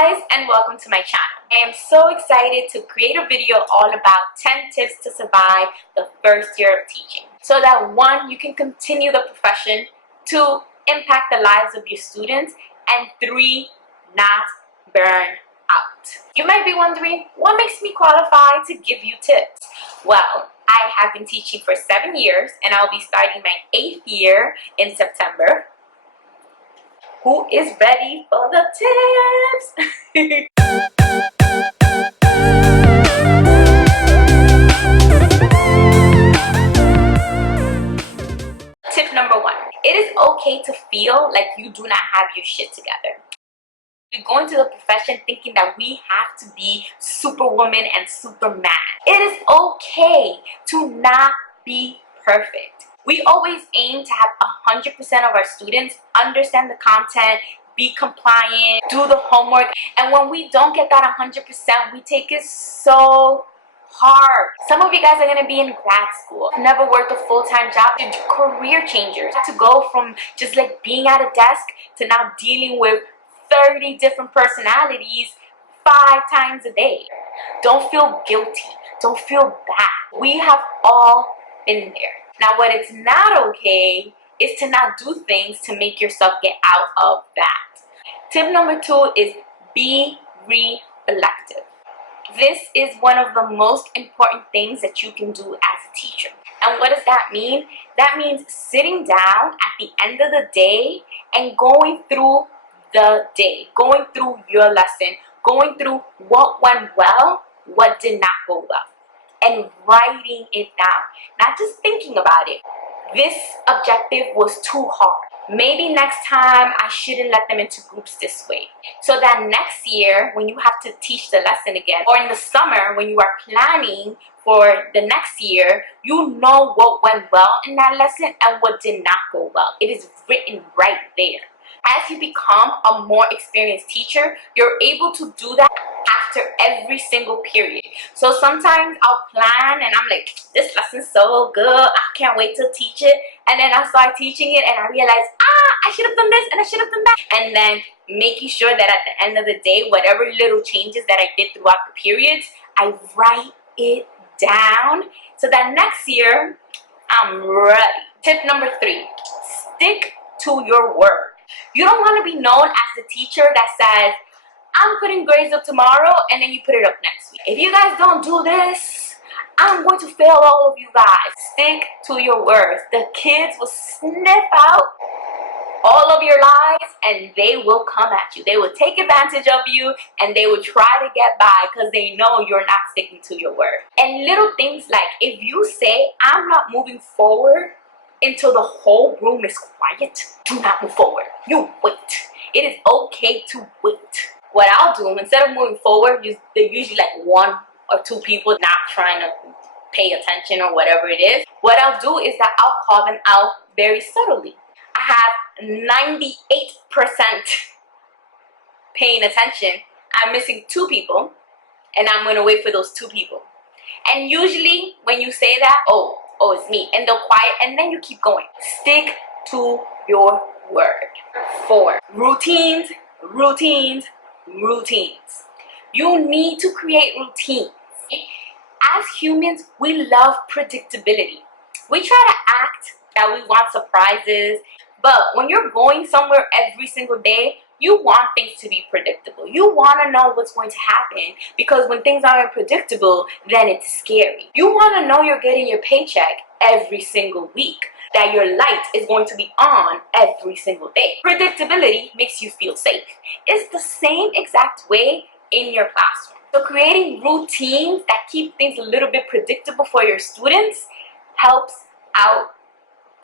guys, and welcome to my channel. I am so excited to create a video all about 10 tips to survive the first year of teaching, so that 1, you can continue the profession, 2, impact the lives of your students, and 3, not burn out. You might be wondering, what makes me qualified to give you tips? Well, I have been teaching for 7 years and I'll be starting my 8th year in September. Who is ready for the tips? Tip number 1. It is okay to feel like you do not have your shit together. We go into the profession thinking that we have to be superwoman and superman. It is okay to not be perfect. We always aim to have 100% of our students understand the content, be compliant, do the homework, and when we don't get that 100%, we take it so hard. Some of you guys are going to be in grad school, never worked a full-time job, you're career changers, to go from just like being at a desk to now dealing with 30 different personalities 5 times a day. Don't feel guilty. Don't feel bad. We have all been there. Now, what is not okay is to not do things to make yourself get out of that. Tip number 2 is be reflective. This is one of the most important things that you can do as a teacher. And what does that mean? That means sitting down at the end of the day and going through the day, going through your lesson, going through what went well, what did not go well, and writing it down, not just thinking about it. This objective was too hard. Maybe next time I shouldn't let them into groups this way. So that next year, when you have to teach the lesson again, or in the summer when you are planning for the next year, you know what went well in that lesson and what did not go well. It is written right there. As you become a more experienced teacher, you're able to do that after every single period. So sometimes I'll plan and I'm like, this lesson's so good, I can't wait to teach it. And then I start teaching it and I realize, I should have done this and I should have done that. And then making sure that at the end of the day, whatever little changes that I did throughout the periods, I write it down so that next year, I'm ready. Tip number 3, stick to your word. You don't want to be known as the teacher that says, I'm putting grades up tomorrow, and then you put it up next week. If you guys don't do this, I'm going to fail all of you guys. Stick to your words. The kids will sniff out all of your lies and they will come at you. They will take advantage of you and they will try to get by because they know you're not sticking to your word. And little things like, if you say, I'm not moving forward until the whole room is quiet, do not move forward. You wait. It is okay to wait. What I'll do, instead of moving forward, there's usually like 1 or 2 people not trying to pay attention or whatever it is. What I'll do is that I'll call them out very subtly. I have 98% paying attention. I'm missing 2 people, and I'm going to wait for those 2 people. And usually when you say that, oh, it's me, and they'll quiet, and then you keep going. Stick to your word. 4, routines, routines, routines. You need to create routines. As humans, we love predictability. We try to act that we want surprises, but when you're going somewhere every single day, you want things to be predictable. You want to know what's going to happen, because when things aren't predictable, then it's scary. You want to know you're getting your paycheck every single week, that your light is going to be on every single day. Predictability makes you feel safe. It's the same exact way in your classroom. So creating routines that keep things a little bit predictable for your students helps out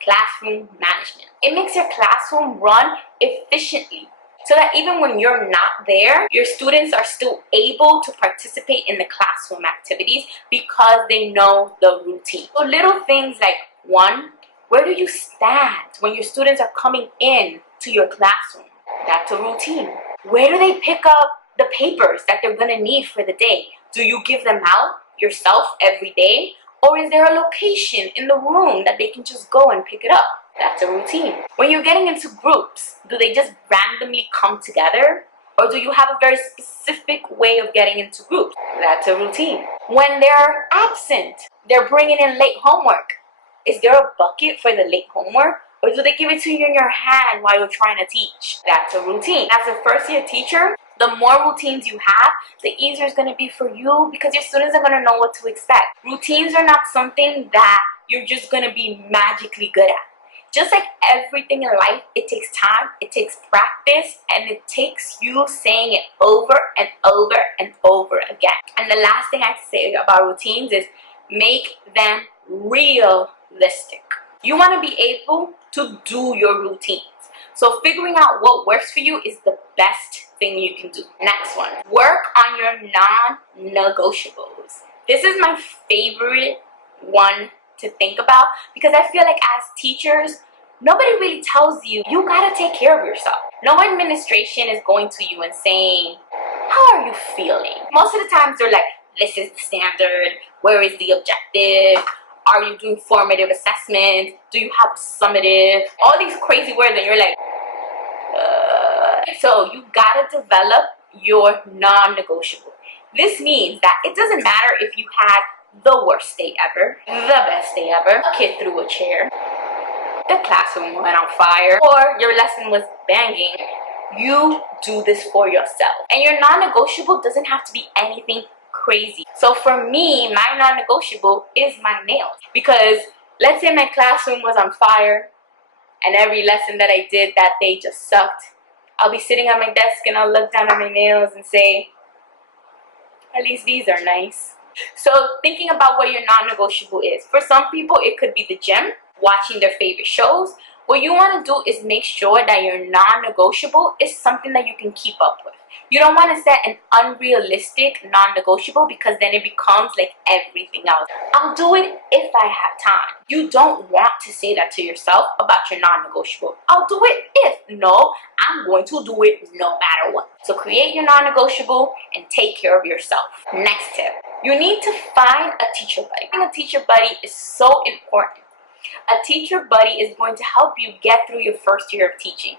classroom management. It makes your classroom run efficiently, so that even when you're not there, your students are still able to participate in the classroom activities because they know the routine. So little things like, 1, where do you stand when your students are coming in to your classroom? That's a routine. Where do they pick up the papers that they're going to need for the day? Do you give them out yourself every day? Or is there a location in the room that they can just go and pick it up? That's a routine. When you're getting into groups, do they just randomly come together? Or do you have a very specific way of getting into groups? That's a routine. When they're absent, they're bringing in late homework. Is there a bucket for the late homework? Or do they give it to you in your hand while you're trying to teach? That's a routine. As a first-year teacher, the more routines you have, the easier it's going to be for you because your students are going to know what to expect. Routines are not something that you're just going to be magically good at. Just like everything in life, it takes time, it takes practice, and it takes you saying it over and over and over again. And the last thing I say about routines is make them realistic. You want to be able to do your routines. So figuring out what works for you is the best thing you can do. Next one, work on your non-negotiables. This is my favorite one to think about because I feel like as teachers, nobody really tells you, you gotta take care of yourself. No administration is going to you and saying, how are you feeling? Most of the times they're like, this is the standard, where is the objective? Are you doing formative assessment? Do you have summative? All these crazy words and you're like, So you gotta develop your non-negotiable. This means that it doesn't matter if you had the worst day ever, the best day ever, a kid threw a chair, the classroom went on fire, or your lesson was banging. You do this for yourself. And your non-negotiable doesn't have to be anything crazy. So for me, my non-negotiable is my nails. Because let's say my classroom was on fire and every lesson that I did that day just sucked. I'll be sitting at my desk and I'll look down at my nails and say, at least these are nice. So thinking about what your non-negotiable is. For some people, it could be the gym, watching their favorite shows. What you want to do is make sure that your non-negotiable is something that you can keep up with. You don't want to set an unrealistic non-negotiable because then it becomes like everything else. I'll do it if I have time. You don't want to say that to yourself about your non-negotiable. I'll do it if. No, I'm going to do it no matter what. So create your non-negotiable and take care of yourself. Next tip, you need to find a teacher buddy. Finding a teacher buddy is so important. A teacher buddy is going to help you get through your first year of teaching.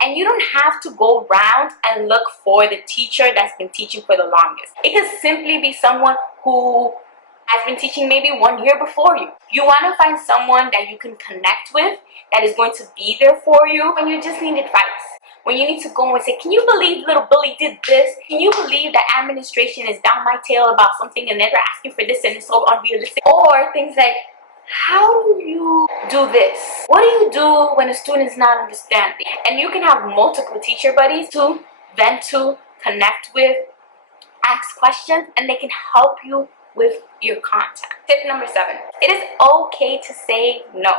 And you don't have to go around and look for the teacher that's been teaching for the longest. It could simply be someone who has been teaching maybe 1 year before you. You want to find someone that you can connect with, that is going to be there for you when you just need advice. When you need to go and say, can you believe little Billy did this? Can you believe that administration is down my tail about something and they're asking for this and it's so unrealistic? Or things like, how do you do this? What do you do when a student is not understanding? And you can have multiple teacher buddies to vent to, connect with, ask questions, and they can help you with your content. Tip number 7, it is okay to say no.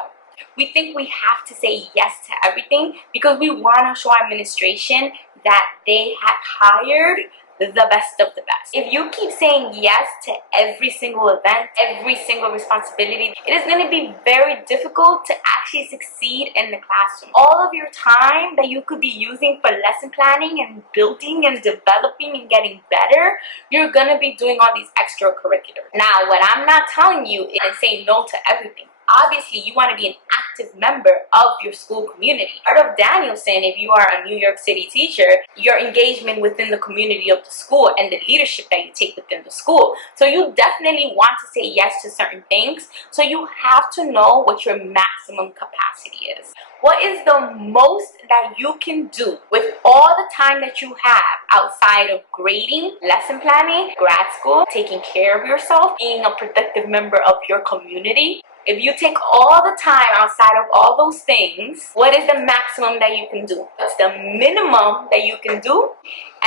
We think we have to say yes to everything because we want to show administration that they have hired the best of the best. If you keep saying yes to every single event, every single responsibility, it is going to be very difficult to actually succeed in the classroom. All of your time that you could be using for lesson planning and building and developing and getting better, you're going to be doing all these extracurriculars. Now, what I'm not telling you is say no to everything. Obviously, you want to be an active member of your school community. Part of Danielson, if you are a New York City teacher, your engagement within the community of the school and the leadership that you take within the school. So you definitely want to say yes to certain things. So you have to know what your maximum capacity is. What is the most that you can do with all the time that you have outside of grading, lesson planning, grad school, taking care of yourself, being a productive member of your community? If you take all the time outside of all those things, what is the maximum that you can do? What's the minimum that you can do?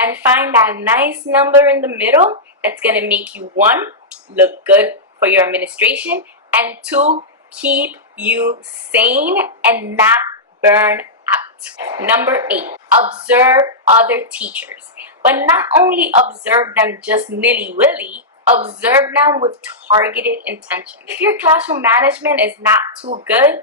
And find that nice number in the middle that's going to make you, 1, look good for your administration, and 2, keep you sane and not burn out. Number 8, observe other teachers. But not only observe them just nilly-willy, observe them with targeted intention. If your classroom management is not too good,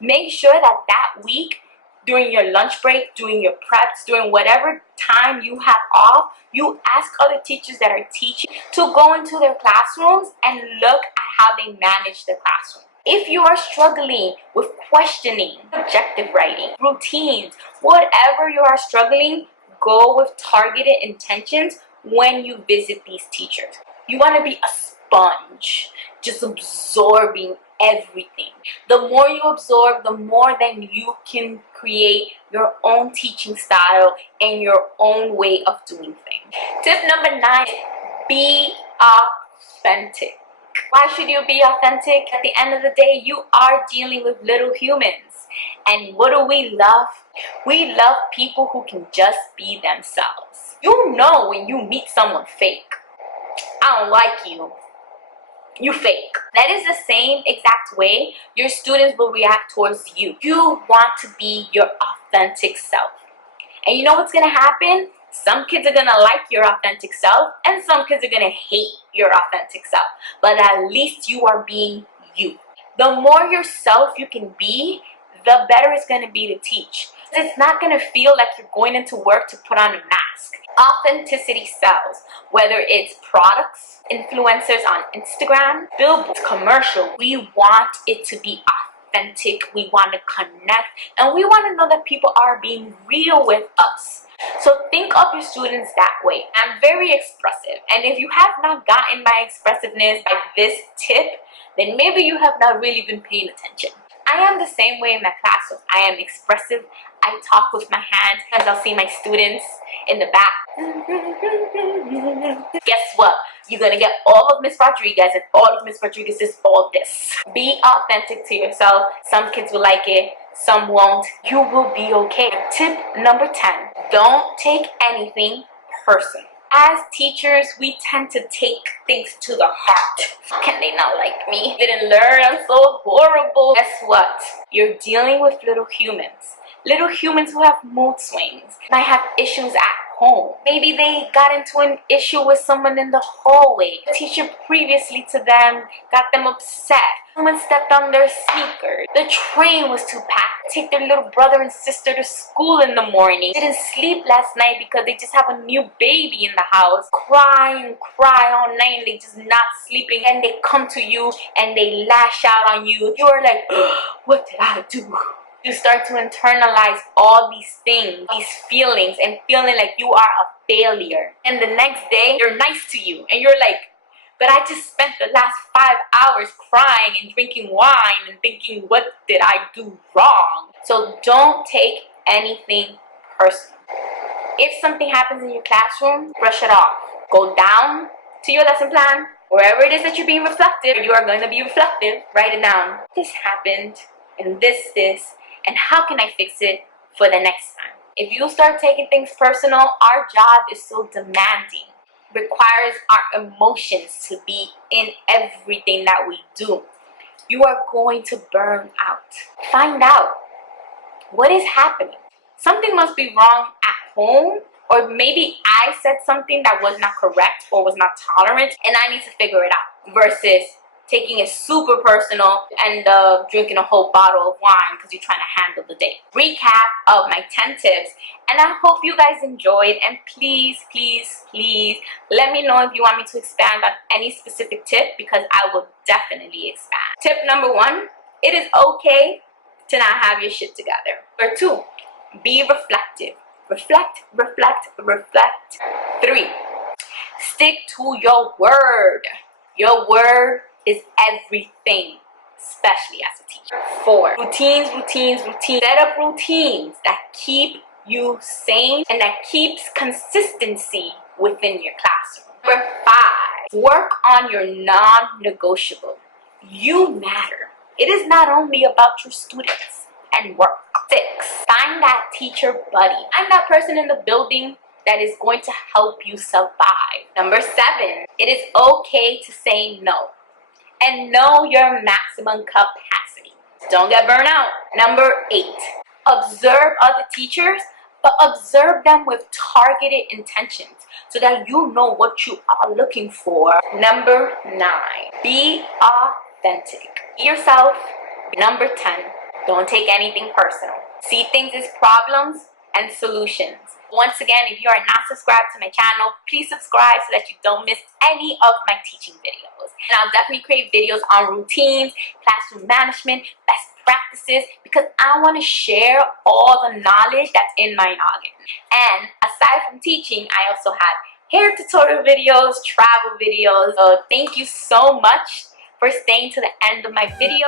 make sure that that week, during your lunch break, during your preps, during whatever time you have off, you ask other teachers that are teaching to go into their classrooms and look at how they manage the classroom. If you are struggling with questioning, objective writing, routines, whatever you are struggling, go with targeted intentions when you visit these teachers. You want to be a sponge, just absorbing everything. The more you absorb, the more then you can create your own teaching style and your own way of doing things. Tip number 9, be authentic. Why should you be authentic? At the end of the day, you are dealing with little humans. And what do we love? We love people who can just be themselves. You know when you meet someone fake. I don't like you. You fake. That is the same exact way your students will react towards you. You want to be your authentic self. And you know what's going to happen? Some kids are going to like your authentic self, and some kids are going to hate your authentic self. But at least you are being you. The more yourself you can be, the better it's going to be to teach. It's not going to feel like you're going into work to put on a mask. Authenticity sells, whether it's products, influencers on Instagram, billboards, commercial. We want it to be authentic. We want to connect, and we want to know that people are being real with us. So think of your students that way. I'm very expressive, and if you have not gotten my expressiveness by this tip, then maybe you have not really been paying attention. I am the same way in my classroom. I am expressive. I talk with my hands, and I'll see my students in the back. Guess what? You're gonna get all of Miss Rodriguez, and all of Miss Rodriguez is all this. Be authentic to yourself. Some kids will like it, some won't. You will be okay. Tip number 10, don't take anything personal. As teachers, we tend to take things to the heart. Can they not like me? Didn't learn, I'm so horrible. Guess what? You're dealing with little humans. Little humans who have mood swings, might have issues at home. Maybe they got into an issue with someone in the hallway. The teacher previously to them got them upset. Someone stepped on their sneakers. The train was too packed. Take their little brother and sister to school in the morning. Didn't sleep last night because they just have a new baby in the house. Cry and cry all night and they just not sleeping. And they come to you and they lash out on you. You're like, what did I do? You start to internalize all these things, these feelings, and feeling like you are a failure. And the next day, they're nice to you. And you're like, but I just spent the last 5 hours crying and drinking wine and thinking, what did I do wrong? So don't take anything personal. If something happens in your classroom, brush it off. Go down to your lesson plan. Wherever it is that you're being reflective, you are going to be reflective. Write it down. This happened, and this, and how can I fix it for the next time? If you start taking things personal, our job is so demanding. Requires our emotions to be in everything that we do. You are going to burn out. Find out what is happening. Something must be wrong at home, or maybe I said something that was not correct or was not tolerant, and I need to figure it out, versus taking it super personal and drinking a whole bottle of wine because you're trying to handle the day. Recap of my 10 tips, and I hope you guys enjoyed, and please, please, please let me know if you want me to expand on any specific tip, because I will definitely expand. Tip number 1, it is okay to not have your shit together. Number 2, be reflective. Reflect, reflect, reflect. 3, stick to your word. Your word is everything, especially as a teacher. 4, routines, routines, routines. Set up routines that keep you sane and that keeps consistency within your classroom. Number 5, work on your non-negotiable. You matter. It is not only about your students and work. 6, find that teacher buddy. I'm that person in the building that is going to help you survive. Number 7, it is okay to say no. And know your maximum capacity. Don't get burnt out. Number 8, observe other teachers, but observe them with targeted intentions so that you know what you are looking for. Number 9, be authentic. Be yourself. Number 10, don't take anything personal. See things as problems and solutions. Once again, if you are not subscribed to my channel, please subscribe so that you don't miss any of my teaching videos. And I'll definitely create videos on routines, classroom management, best practices, because I want to share all the knowledge that's in my noggin. And aside from teaching, I also have hair tutorial videos, travel videos. So thank you so much for staying to the end of my video.